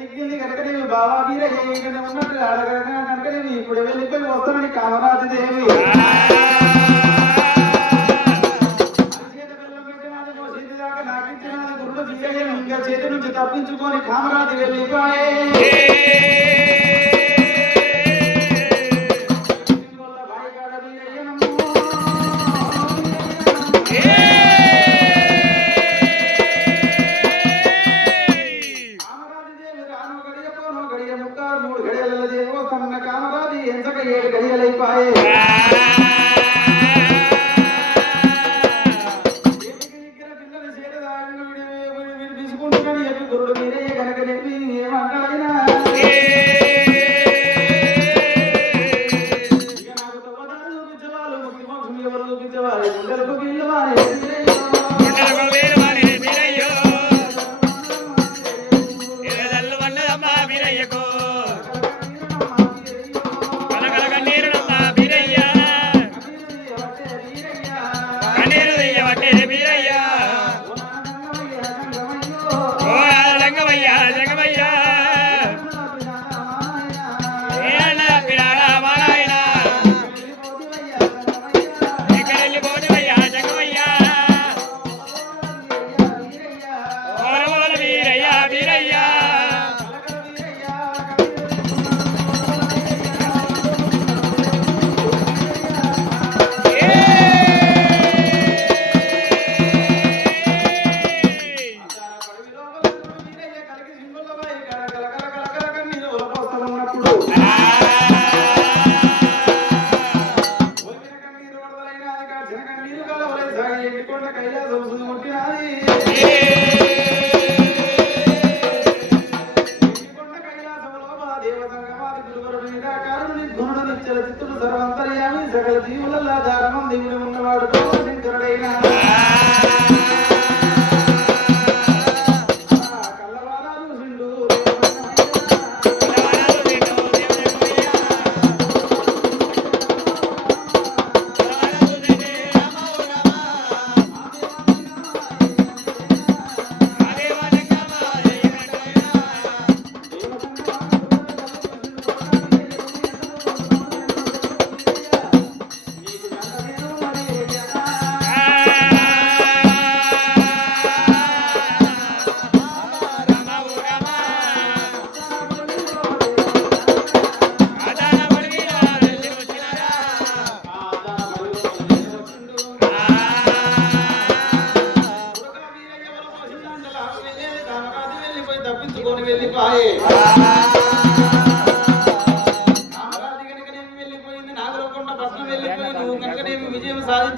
దిక్కింది కనుక నీవు బాబా మీరే ఇక్కడ ఉన్నట్టు అడగగా కనుక నేను ఇప్పుడు వెళ్ళిపోయి వస్తానని కామరాజు దేవి. చేతి నుంచి తప్పించుకొని కామరాజు వెళ్ళిపోయే. గురుడని చలచిత్రుడు సర్వంతర్యామి సకల జీవులలో ధారమం దేవుడు ఉన్నవాడు శంకరుడైన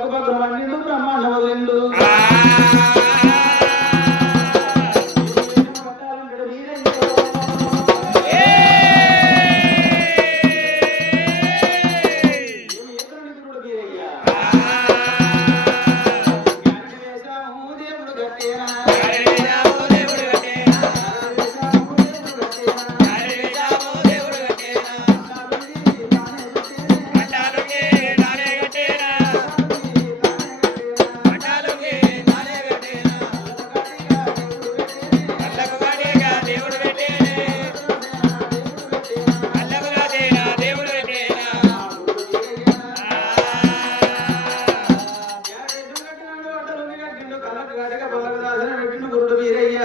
ఒక పక్కన వండిండు బ్రహ్మాండ వదిలిండు పెట్టిన గురుడు వీరయ్య.